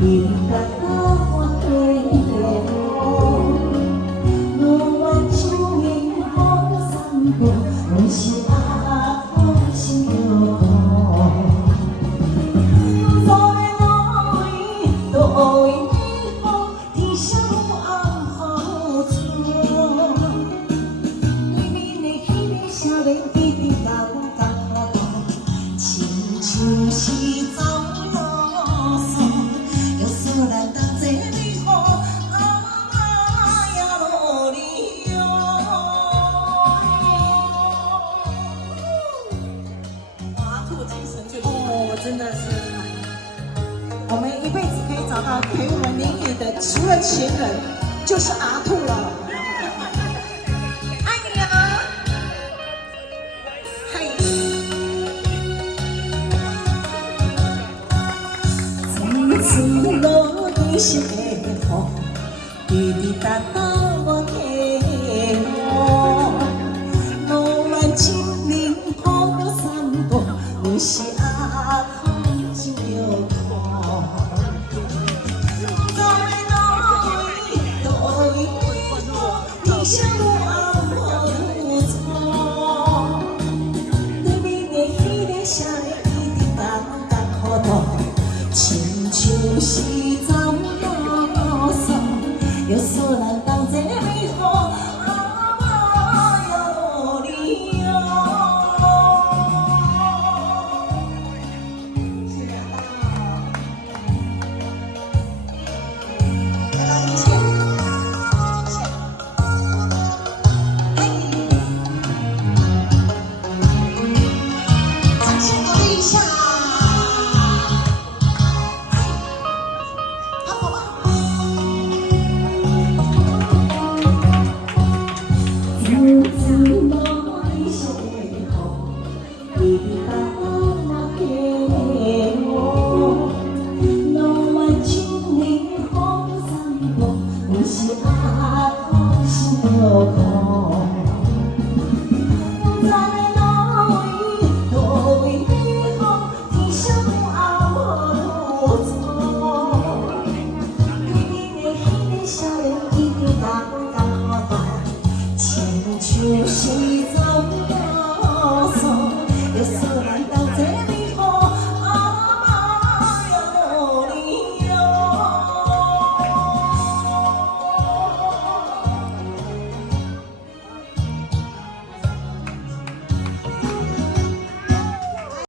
你感到我对我万秋云红三步，我是阿婆心有痛。昨日我伊都为你好，天下无暗好做。对面的迄个少年一直讲讲好多，亲像是走路送。 有人当这美好，啊呀罗哩哟！阿兔精神就哦，真的是，我们一辈子可以找到陪我们淋雨的，除了情人，就是阿兔了。爱你啊！嘿。 自落地是下雨，雨滴打到我的路。路漫青林红三步，你是阿公就有空。在哪里都一样，你想我阿无错。对面的迄个少年一直讲讲好多。 就是走路送，有所人当这美好，啊哟哩哟。是的，掌声鼓励一下。 是阿公心有痛，在哪里都为你好，天下无暗无错。对面的迄个少年一直讲讲好大，亲像是。